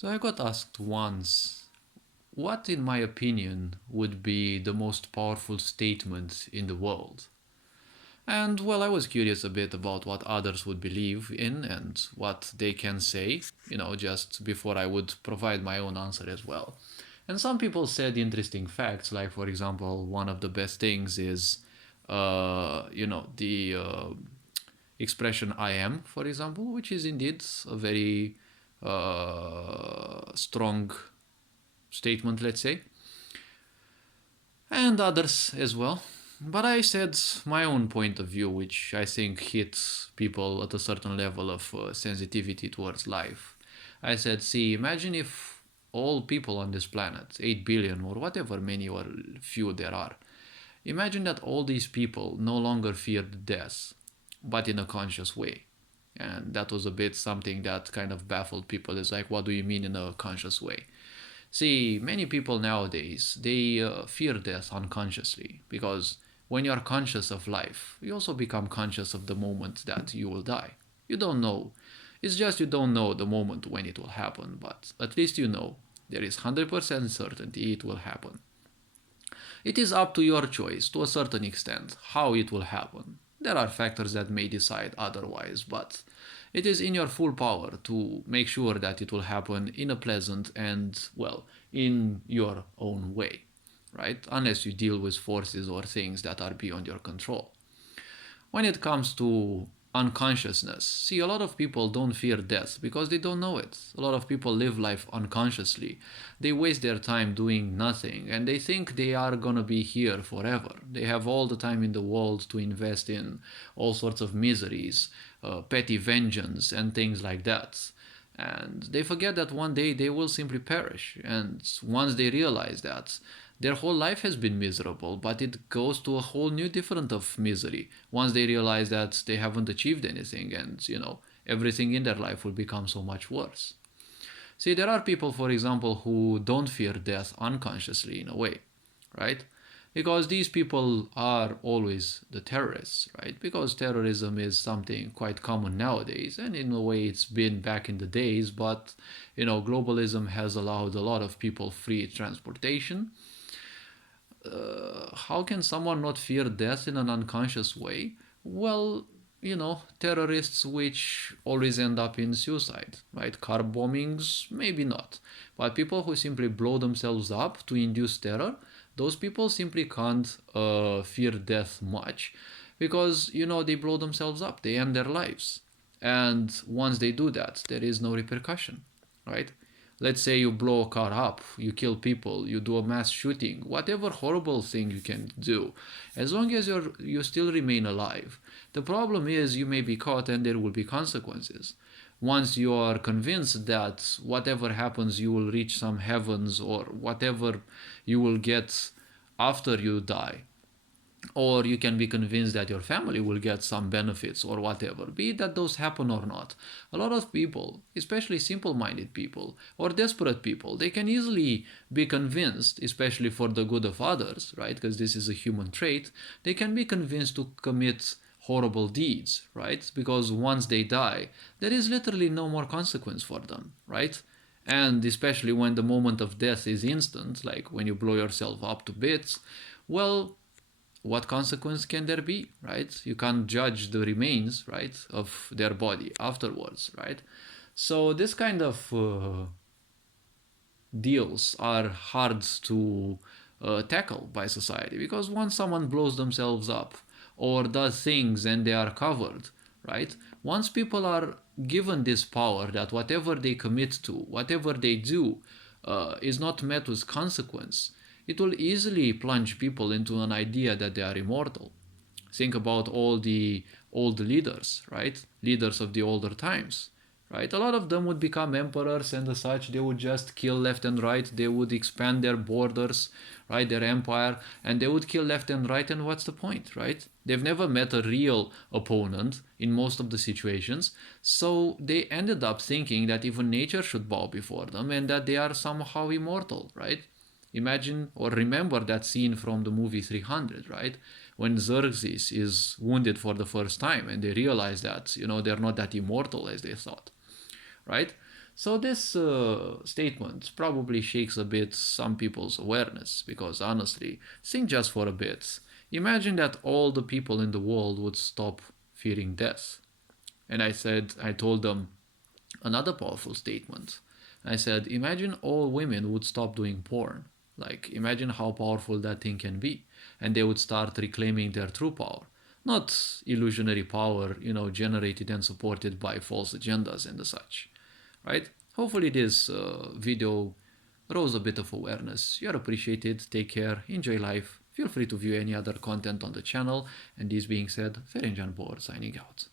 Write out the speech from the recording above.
So I got asked once, what in my opinion would be the most powerful statement in the world? And well, I was curious a bit about what others would believe in and what they can say, just before I would provide my own answer as well. And some people said interesting facts, like, for example, one of the best things is, the expression I am, for example, which is indeed a very strong statement, let's say, and others as well. But I said my own point of view, which I think hits people at a certain level of sensitivity towards life. I said, see, imagine if all people on this planet, 8 billion or whatever many or few there are, imagine that all these people no longer feared death, but in a conscious way. And that was a bit something that kind of baffled people. It's like, what do you mean in a conscious way? See, many people nowadays, they fear death unconsciously because when you are conscious of life, you also become conscious of the moment that you will die. You don't know. It's just you don't know the moment when it will happen, but at least you know there is 100% certainty it will happen. It is up to your choice to a certain extent how it will happen. There are factors that may decide otherwise, but it is in your full power to make sure that it will happen in a pleasant and, well, in your own way, right? Unless you deal with forces or things that are beyond your control. When it comes to unconsciousness, see, a lot of people don't fear death because they don't know it. A lot of people live life unconsciously. They waste their time doing nothing and they think they are gonna be here forever. They have all the time in the world to invest in all sorts of miseries, petty vengeance, and things like that. And they forget that one day they will simply perish. And once they realize that, their whole life has been miserable, but it goes to a whole new different of misery once they realize that they haven't achieved anything and, everything in their life will become so much worse. See, there are people, for example, who don't fear death unconsciously in a way, right? Because these people are always the terrorists, right? Because terrorism is something quite common nowadays, and in a way it's been back in the days, but globalism has allowed a lot of people free transportation. How can someone not fear death in an unconscious way? Well, terrorists which always end up in suicide, right? Car bombings, maybe not. But people who simply blow themselves up to induce terror, those people simply can't fear death much because, they blow themselves up, they end their lives. And once they do that, there is no repercussion, right? Let's say you blow a car up, you kill people, you do a mass shooting, whatever horrible thing you can do, as long as you still remain alive. The problem is you may be caught and there will be consequences. Once you are convinced that whatever happens you will reach some heavens or whatever you will get after you die, or you can be convinced that your family will get some benefits or whatever, be it that those happen or not. A lot of people, especially simple minded people or desperate people, they can easily be convinced, especially for the good of others, right? Because this is a human trait, they can be convinced to commit horrible deeds, right? Because once they die, there is literally no more consequence for them, right? And especially when the moment of death is instant, like when you blow yourself up to bits, well, what consequence can there be, right? You can't judge the remains, right, of their body afterwards, right? So this kind of deals are hard to tackle by society because once someone blows themselves up or does things and they are covered, right? Once people are given this power that whatever they commit to, whatever they do, is not met with consequence, it will easily plunge people into an idea that they are immortal. Think about all the old leaders, right? Leaders of the older times, right? A lot of them would become emperors and as such, they would just kill left and right. They would expand their borders, right? Their empire, and they would kill left and right. And what's the point, right? They've never met a real opponent in most of the situations. So they ended up thinking that even nature should bow before them and that they are somehow immortal, right? Imagine or remember that scene from the movie 300, right? When Xerxes is wounded for the first time and they realize that, they're not that immortal as they thought, right? So this statement probably shakes a bit some people's awareness because honestly, think just for a bit. Imagine that all the people in the world would stop fearing death. And I told them another powerful statement. I said, imagine all women would stop doing porn. Like, imagine how powerful that thing can be. And they would start reclaiming their true power. Not illusionary power, generated and supported by false agendas and the such. Right? Hopefully, this video rose a bit of awareness. You're appreciated. Take care. Enjoy life. Feel free to view any other content on the channel. And this being said, Ferencan Bor signing out.